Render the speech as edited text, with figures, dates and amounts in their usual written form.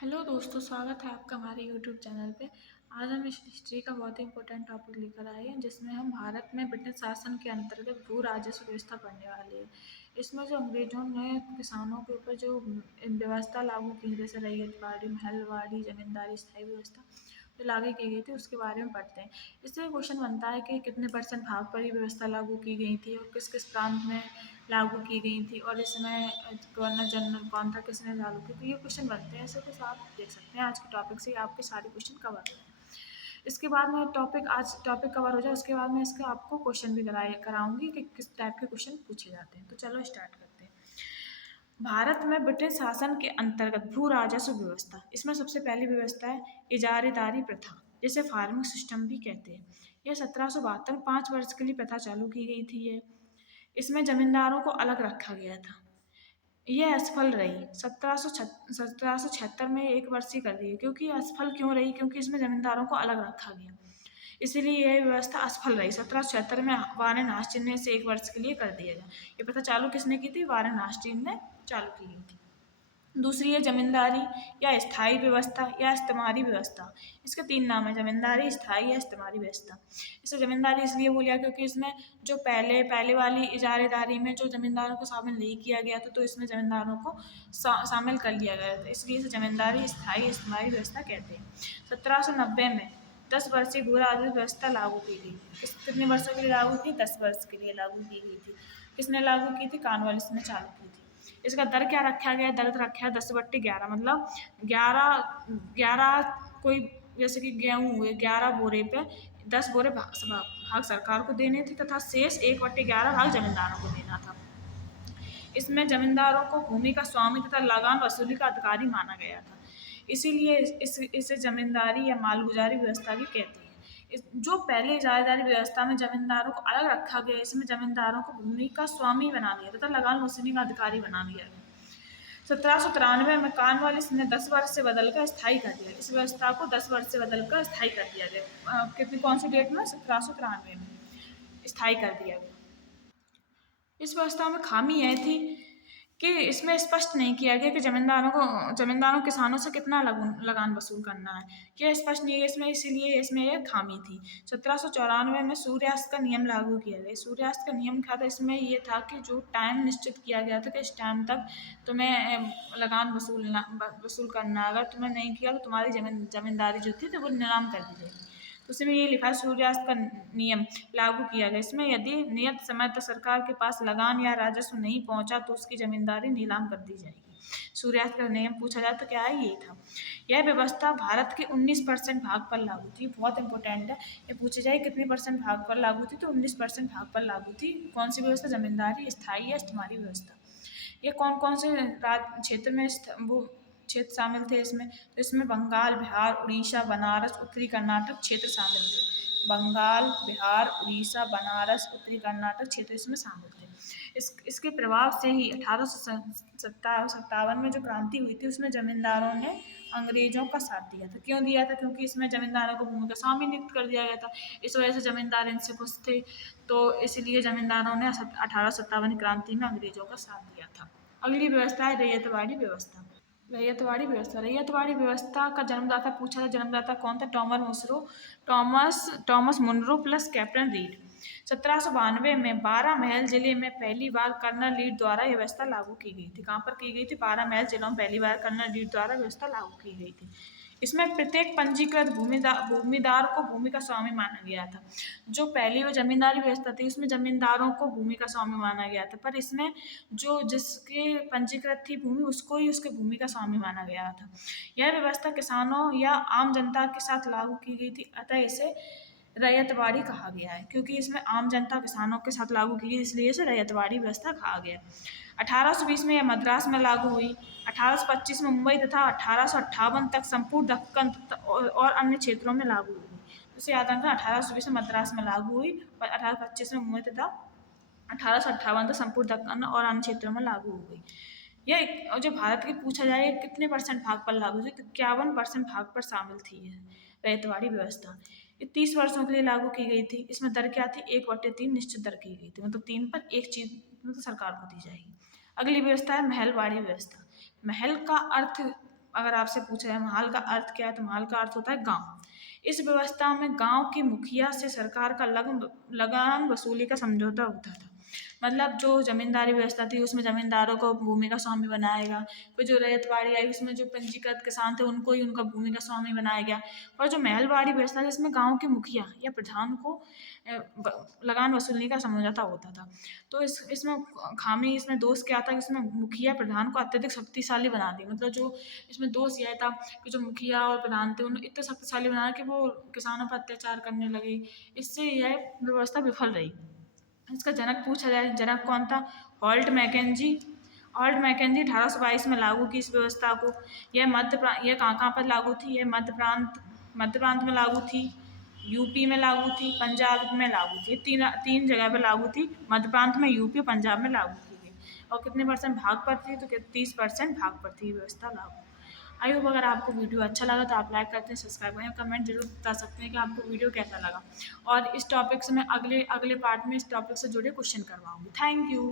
Hello दोस्तों, स्वागत है आपका हमारे यूट्यूब चैनल पे। आज हम हिस्ट्री का बहुत ही इंपॉर्टेंट टॉपिक लेकर आए हैं, जिसमें हम भारत में ब्रिटिश शासन के अंतर्गत भू राजस्व व्यवस्था पढ़ने वाले हैं। इसमें जो अंग्रेजों ने किसानों के ऊपर जो व्यवस्था लागू की, जैसे रैयतवाड़ी, महलवाड़ी, जमींदारी, स्थायी व्यवस्था जो लागू की गई थी, उसके बारे में पढ़ते हैं। इससे क्वेश्चन बनता है कि कितने परसेंट भाग पर ये व्यवस्था लागू की गई थी और किस किस प्रांत में लागू की गई थी, और इसमें गवर्नर जनरल कौन था, किसने लागू की, तो ये क्वेश्चन बनते हैं। ऐसे कुछ आप देख सकते हैं आज के टॉपिक से आपके सारे क्वेश्चन कवर हो हैं। इसके बाद में आज टॉपिक कवर हो जाए, उसके बाद में इसके आपको क्वेश्चन भी कराऊंगी कि किस टाइप के क्वेश्चन पूछे जाते हैं। तो चलो स्टार्ट करते हैं। भारत में ब्रिटिश शासन के अंतर्गत भू राजस्व व्यवस्था, इसमें सबसे पहली व्यवस्था है इजारेदारी प्रथा, जिसे फार्मिंग सिस्टम भी कहते हैं। यह 1772 में 5 वर्ष के लिए प्रथा चालू की गई थी। इसमें जमींदारों को अलग रखा गया था। यह असफल रही। 1776 में 1 वर्ष ही कर दी, क्योंकि असफल क्यों रही, क्योंकि इसमें जमींदारों को अलग रखा गया, इसीलिए यह व्यवस्था असफल रही। 1776 में वारेन हास्टिंग ने इसे 1 वर्ष के लिए कर दिया गया। ये प्रथा चालू किसने की थी? वारेन हास्टिंग ने चालू की गई थी। दूसरी है जमींदारी या स्थायी व्यवस्था या इस्तेमारी व्यवस्था। इसके 3 नाम है: जमींदारी, स्थायी या इस्तेमारी व्यवस्था। इसे जमींदारी इसलिए बोलिया क्योंकि इसमें जो पहले वाली इजारेदारी में जो जमींदारों को शामिल नहीं किया गया था, तो इसमें जमींदारों को शामिल कर लिया गया था, इसलिए इसे जमींदारी, स्थायी, इस्तेमारी व्यवस्था कहते हैं। 1790 में 10 वर्षीय भू राजस्व व्यवस्था लागू की गई। कितने वर्षों के लिए लागू की? 10 वर्ष के लिए लागू की गई थी। किसने लागू की थी? कॉर्नवालिस ने चालू की थी। इसका दर क्या रखा गया? दर रखा है 10/11, मतलब 11 कोई, जैसे कि गेहूँ हुए 11 बोरे पे 10 बोरे भाग सरकार को देने थे, तथा शेष 1/11 भाग जमींदारों को देना था। इसमें जमींदारों को भूमि का स्वामी तथा लगान वसूली का अधिकारी माना गया था, इसीलिए इसे जमींदारी या मालगुजारी व्यवस्था भी कहते हैं। जो पहले जायदारी व्यवस्था में जमींदारों को अलग रखा गया, इसमें जमींदारों को भूमि का स्वामी बना दिया तथा लगान वसूली का अधिकारी बना दिया गया। 1793 में कॉर्नवालिस ने 10 वर्ष से बदलकर स्थायी कर दिया। इस व्यवस्था को 10 वर्ष से बदलकर स्थायी कर दिया गया। कौन सी डेट में? 1793 में स्थायी कर दिया गया। इस व्यवस्था में खामी यह थी कि इसमें स्पष्ट नहीं किया गया कि जमींदारों किसानों से कितना लगान वसूल करना है। यह स्पष्ट नहीं है इसमें, इसीलिए इसमें यह खामी थी। 1794 में सूर्यास्त का नियम लागू किया गया। सूर्यास्त का नियम क्या था? इसमें यह था कि जो टाइम निश्चित किया गया था कि इस टाइम तक तुम्हें लगान वसूल करना, अगर तुम्हें नहीं किया तो तुम्हारी जमींदारी जो थी तो वो नीलाम कर दी जाएगी। उसमें ये लिखा है सूर्यास्त का नियम लागू किया गया। इसमें यदि नियत समय तक सरकार के पास लगान या राजस्व नहीं पहुंचा तो उसकी जमींदारी नीलाम कर दी जाएगी। सूर्यास्त का नियम पूछा जाए तो क्या है? ये था। यह व्यवस्था भारत के 19% भाग पर लागू थी। बहुत इंपॉर्टेंट है, ये पूछा जाए कितनी परसेंट भाग पर लागू थी, तो 19% भाग पर लागू थी। कौन सी व्यवस्था? जमींदारी, स्थायी या इस्तेमारी व्यवस्था। ये कौन कौन से क्षेत्र में वो क्षेत्र शामिल थे इसमें? तो इसमें बंगाल, बिहार, उड़ीसा, बनारस, उत्तरी कर्नाटक क्षेत्र शामिल थे। बंगाल, बिहार, उड़ीसा, बनारस, उत्तरी कर्नाटक क्षेत्र इसमें शामिल थे। इसके प्रभाव से ही 1857 में जो क्रांति हुई थी, उसमें जमींदारों ने अंग्रेजों का साथ दिया था। क्यों दिया था? क्योंकि इसमें जमींदारों को भूमि का स्वामी नियुक्त कर दिया गया था। इस वजह से जमींदार इनसे खुश थे, तो इसलिए जमींदारों ने 1857 क्रांति में अंग्रेजों का साथ दिया था। अगली व्यवस्था है रैयतवाड़ी व्यवस्था। रैयतवाड़ी व्यवस्था का जन्मदाता पूछा था। जन्मदाता कौन था? Thomas Munro plus captain Read. 1792 में 12 महल जिले में पहली बार कर्नल रीड द्वारा यह व्यवस्था लागू की गई थी। कहाँ पर की गई थी? 12 महल जिलों में पहली बार कर्नल रीड द्वारा व्यवस्था लागू की गई थी। इसमें प्रत्येक पंजीकृत भूमिदार को भूमि का स्वामी माना गया था। जो पहली वो जमींदारी व्यवस्था थी, उसमें जमींदारों को भूमि का स्वामी माना गया था, पर इसमें जो जिसके पंजीकृत थी भूमि, उसको ही उसके भूमि का स्वामी माना गया था। यह व्यवस्था किसानों या आम जनता के साथ लागू की गई थी, अतः इसे रैयतवाड़ी कहा गया है। क्योंकि इसमें आम जनता किसानों के साथ लागू की गई, इसलिए इसे रैयतवाड़ी व्यवस्था कहा गया। 1820 में यह मद्रास में लागू हुई। 1825 में मुंबई तथा 1858 तक संपूर्ण दक्कन और अन्य क्षेत्रों में लागू हुई। इसे याद रखना, 1820 में मद्रास में लागू हुई और 1825 में मुंबई तथा 1858 तक संपूर्ण दक्कन और अन्य क्षेत्रों में लागू हो गई। यह जो भारत की पूछा जाए कितने परसेंट भाग पर लागू थी, तो 51% भाग पर शामिल थी रैयतवाड़ी व्यवस्था। ये 30 वर्षों के लिए लागू की गई थी। इसमें दर क्या थी? 1/3 निश्चित दर की गई थी, मतलब 3 पर 1 चीज मतलब सरकार को दी जाएगी। अगली व्यवस्था है महलवाड़ी व्यवस्था। महल का अर्थ अगर आपसे पूछा जाए महाल का अर्थ क्या है, तो महाल का अर्थ होता है गांव। इस व्यवस्था में गांव के मुखिया से सरकार का लगान वसूली का समझौता होता था। मतलब जो जमींदारी व्यवस्था थी उसमें जमींदारों को भूमि का स्वामी बनाया गया। फिर जो रैयतवाड़ी आई उसमें जो पंजीकृत किसान थे उनको ही उनका भूमि का स्वामी बनाया गया। और जो महलवाड़ी व्यवस्था थी इसमें गाँव के मुखिया या प्रधान को लगान वसूलने का समझौता होता था। तो इसमें खामी, इसमें दोष क्या था कि इसमें मुखिया प्रधान को अत्यधिक शक्तिशाली बना दी। मतलब जो इसमें दोष यह था कि जो मुखिया और प्रधान थे उन्हें इतने शक्तिशाली बनाया कि वो किसानों पर अत्याचार करने लगे। इससे यह व्यवस्था विफल रही। इसका जनक पूछा जाए, जनक कौन था? Holt Mackenzie. हॉल्ट मैकेंजी 1822 में लागू की इस व्यवस्था को। यह कहाँ पर लागू थी? यह मध्य प्रांत में लागू थी, यूपी में लागू थी, पंजाब में लागू थी। तीन जगह पर लागू थी। मध्य प्रांत में, यूपी, पंजाब में लागू की गई। और कितने % भाग पर थी? तो 30% भाग पर थी व्यवस्था लागू। आई होप अगर आपको वीडियो अच्छा लगा तो आप लाइक करते हैं, सब्सक्राइब करें, कमेंट जरूर बता सकते हैं कि आपको वीडियो कैसा लगा। और इस टॉपिक से मैं अगले पार्ट में इस टॉपिक से जुड़े क्वेश्चन करवाऊंगी। Thank you.